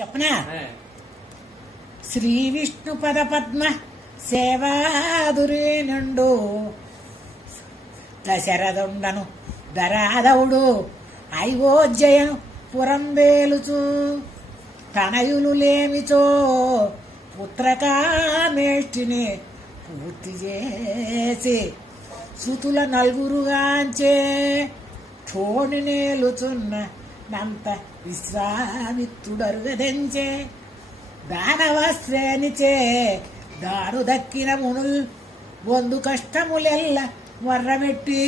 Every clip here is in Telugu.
చెప్పనా? శ్రీ విష్ణు పద పద్మ సేవాదురేనుండు దశరథుండను ధరాధవుడు అయోధ్యను పురంబేలుచు తనయులు లేమిచో పుత్రకామేష్టిని పూర్తి చేసి సుతుల నలుగురుగాంచే ఠోణి నేలుచున్న నంత విశ్వామిత్రుడరుగదెంచే దానవశ్రేణిచే దారు దక్కిన మునుల్ బొందు కష్టములెల్ల వర్రమెట్టి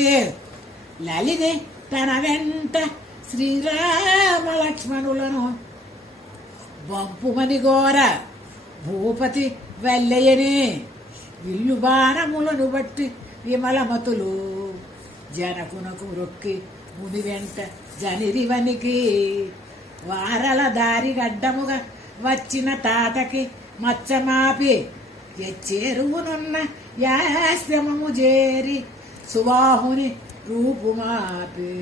లలిని తన వెంట శ్రీరామ లక్ష్మణులను వంపుమని గోర భూపతి వెల్లయని విల్లు బాణములను బట్టి విమలమతులు జనకునకు రొక్కి ముని వెంట జనిరివనికి వారల దారి గడ్డముగా వచ్చిన తాతకి మచ్చమాపి ఎచ్చేరువునున్న యాశ్రమము చేరి సుబాహుని రూపుమాపి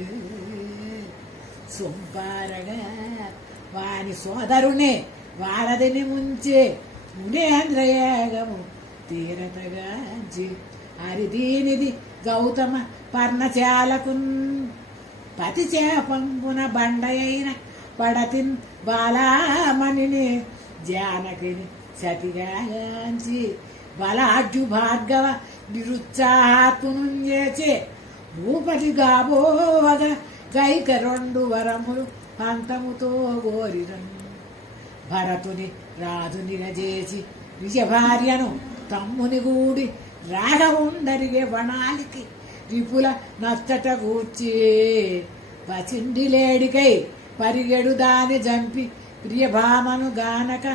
సొంపారగా వాని సోదరుని వారధిని ముంచి మునేంద్రయాగము తీరతగాంచి హరిదీనిది గౌతమ పర్ణశాలకున్ పతి చేపంపున బండయైన పడతిన్ బాలామణిని జానకిని సతిగాంచి బలాఢ్యు భార్గవ నిరుత్సాహాత్మునుంచేచి భూపతి గాబోవగా గైక 2 వరములు పంతముతో గోరిరన్ భరతుని రాజునిగజేసి విజయభార్యను తమ్ముని గూడి రాఘవుండరిగే వనాలికి విపుల నచ్చట కూర్చి పచిండిలేడికై పరిగెడు దాని జంపి ప్రియభామను గానక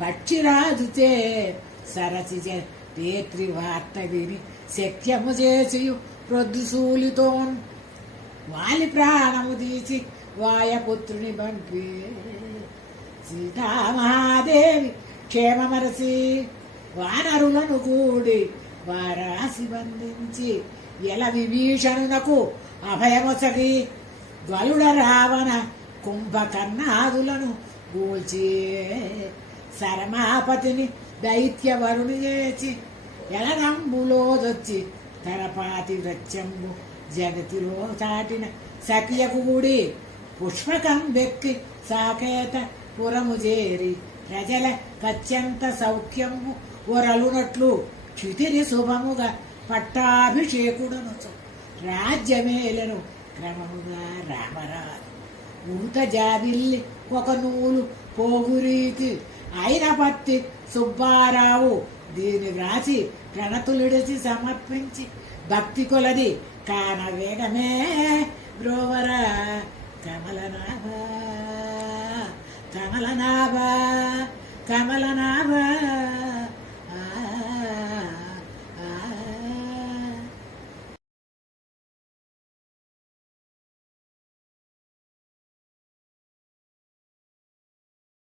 పక్షిరాజుచే సరసి రేత్రి వార్త విని శక్యము చేసియు ప్రొద్దుసూలితోన్ వాలి ప్రాణము తీసి వాయపుత్రుని పంపి సీతామహాదేవి క్షేమమరసి వానరులను కూడి వారాసి బంధించి ఎల విభీషణునకు అభయమొసగి గలుడ రావణ కుంభకర్ణాదులను గూల్చి శరమాపతిని దైత్యవరుని చేసి ఎలనంబులోదొచ్చి తరపాతి వృత్యంబు జగతిలో చాటిన సఖ్యకు గుడి పుష్పకం దెక్కి సాకేత పురము చేరి ప్రజల కత్యంత సౌఖ్యము ఒరలునట్లు క్షితిరి శుభముగా పట్టాభిషేకుడను రాజ్యమేలను క్రమముగా రామరాజు ఊత జాబిల్లి ఒక నూలు పోగురీతి అయిన పత్తి సుబ్బారావు దీని వ్రాసి ప్రణతులిడిచి సమర్పించి భక్తి కొలది కాన వేగమే బ్రోవర కమలనాభ కమలనాభ కమలనాభ